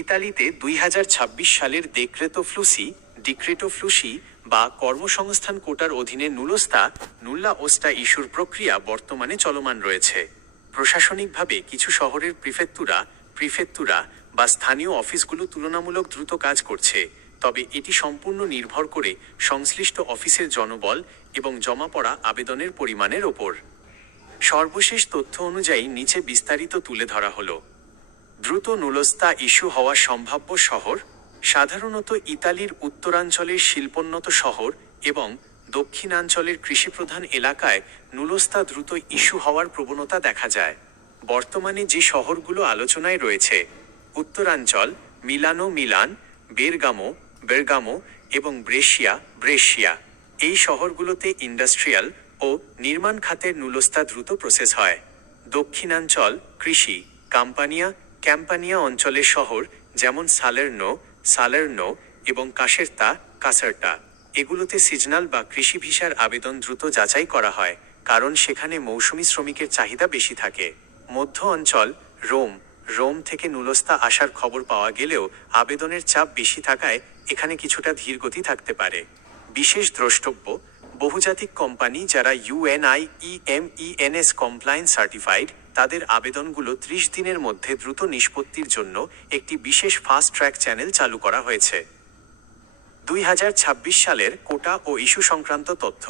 ইতালিতে 2026 সালের ডিক্রেটো ফ্লুসি বা কর্মসংস্থান কোটার অধীনে নুল্লা ওস্টা ইস্যুর প্রক্রিয়া বর্তমানে চলমান রয়েছে। প্রশাসনিকভাবে কিছু শহরের প্রিফেত্তুরা বা স্থানীয় অফিসগুলো তুলনামূলক দ্রুত কাজ করছে, তবে এটি সম্পূর্ণ নির্ভর করে সংশ্লিষ্ট অফিসের জনবল এবং জমা পড়া আবেদনের পরিমাণের ওপর। সর্বশেষ তথ্য অনুযায়ী নিচে বিস্তারিত তুলে ধরা হলো। দ্রুত নুলস্তা ইস্যু হওয়া সম্ভাব্য শহর: সাধারণত ইতালির উত্তরাঞ্চলের শিল্পোন্নত শহর এবং দক্ষিণাঞ্চলের কৃষিপ্রধান এলাকায় নুলস্তা দ্রুত ইস্যু হওয়ার প্রবণতা দেখা যায়। বর্তমানে যে শহরগুলো আলোচনায় রয়েছে: উত্তরাঞ্চল, মিলান, বেরগামো এবং ব্রেশিয়া। এই শহরগুলোতে ইন্ডাস্ট্রিয়াল ও নির্মাণ খাতের নুলস্তা দ্রুত প্রসেস হয়। দক্ষিণাঞ্চল, কৃষি, ক্যাম্পানিয়া অঞ্চলের শহর যেমন সালের্নো এবং কাসার্টা, এগুলোতে সিজনাল বা কৃষি ভিসার আবেদন দ্রুত যাচাই করা হয়, কারণ সেখানে মৌসুমী শ্রমিকের চাহিদা বেশি থাকে। মধ্য অঞ্চল, রোম থেকে নুলস্তা আসার খবর পাওয়া গেলেও আবেদনের চাপ বেশি থাকায় এখানে কিছুটা ধীরগতি থাকতে পারে। বিশেষ দ্রষ্টব্য: বহুজাতিক কোম্পানি যারা UNIEMENS কমপ্লায়েন্স সার্টিফাইড, তাদের আবেদনগুলো 30 দিনের মধ্যে দ্রুত নিষ্পত্তির জন্য একটি বিশেষ ফাস্ট ট্র্যাক চ্যানেল চালু করা হয়েছে। 2026 সালের কোটা ও ইস্যু সংক্রান্ত তথ্য: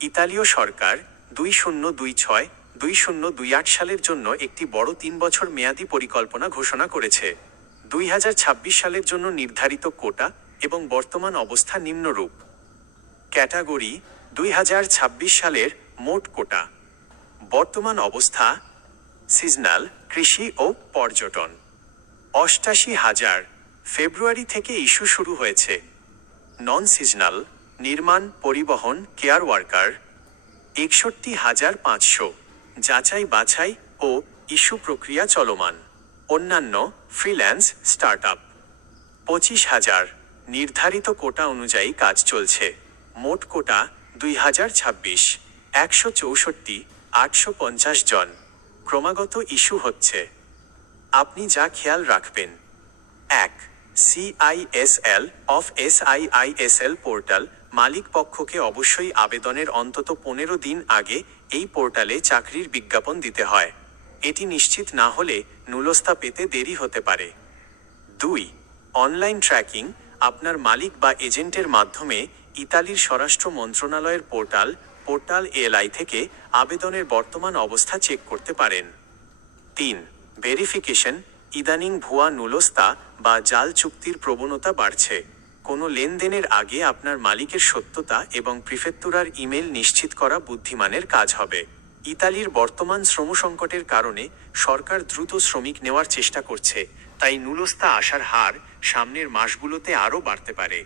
ইতালীয় সরকার 2026-2028 সালের জন্য একটি বড় 3 বছর মেয়াদী পরিকল্পনা ঘোষণা করেছে। 2026 সালের জন্য নির্ধারিত কোটা এবং বর্তমান অবস্থা নিম্নরূপ। ক্যাটাগরি: 2026 সালের মোট কোটা। বর্তমান অবস্থা: সিজনাল, কৃষি ও পর্যটন 88,000, ফেব্রুয়ারি থেকে ইস্যু শুরু হয়েছে। নন সিজনাল, নির্মাণ, পরিবহন, কেয়ার ওয়ার্কার 61,500, যাচাই বাছাই ও ইস্যু প্রক্রিয়া চলমান। অন্যান্য, ফ্রিল্যান্স, স্টার্টআপ 25,000, নির্ধারিত কোটা অনুযায়ী কাজ চলছে। মোট কোটা 2026, 164,850 জন। ক্রমাগত ইস্যু হচ্ছে। আপনি যা খেয়াল রাখবেন: 1. SISL portal. মালিক পক্ষকে অবশ্যই আবেদনের অন্তত 15 দিন আগে এই পোর্টালে চাকরির বিজ্ঞাপন দিতে হয়। এটি নিশ্চিত না হলে নুলস্তা পেতে দেরি হতে পারে। 2. Online tracking. আপনার মালিক বা এজেন্টের মাধ্যমে ইতালির স্বরাষ্ট্র মন্ত্রণালয়ের পোর্টাল ELI থেকে আবেদনের বর্তমান অবস্থা চেক করতে পারেন। 3. ভেরিফিকেশন। ইদানিং ভুয়া নুলস্তা বা জাল চুক্তির প্রবণতা বাড়ছে। কোনো লেনদেনের আগে আপনার মালিকের সত্যতা এবং প্রিফেত্তুরার ইমেল নিশ্চিত করা বুদ্ধিমানের কাজ হবে। ইতালির বর্তমান শ্রম সংকটের কারণে সরকার দ্রুত শ্রমিক নেওয়ার চেষ্টা করছে, তাই নুলস্তা আসার হার সামনের মাসগুলোতে আরও বাড়তে পারে।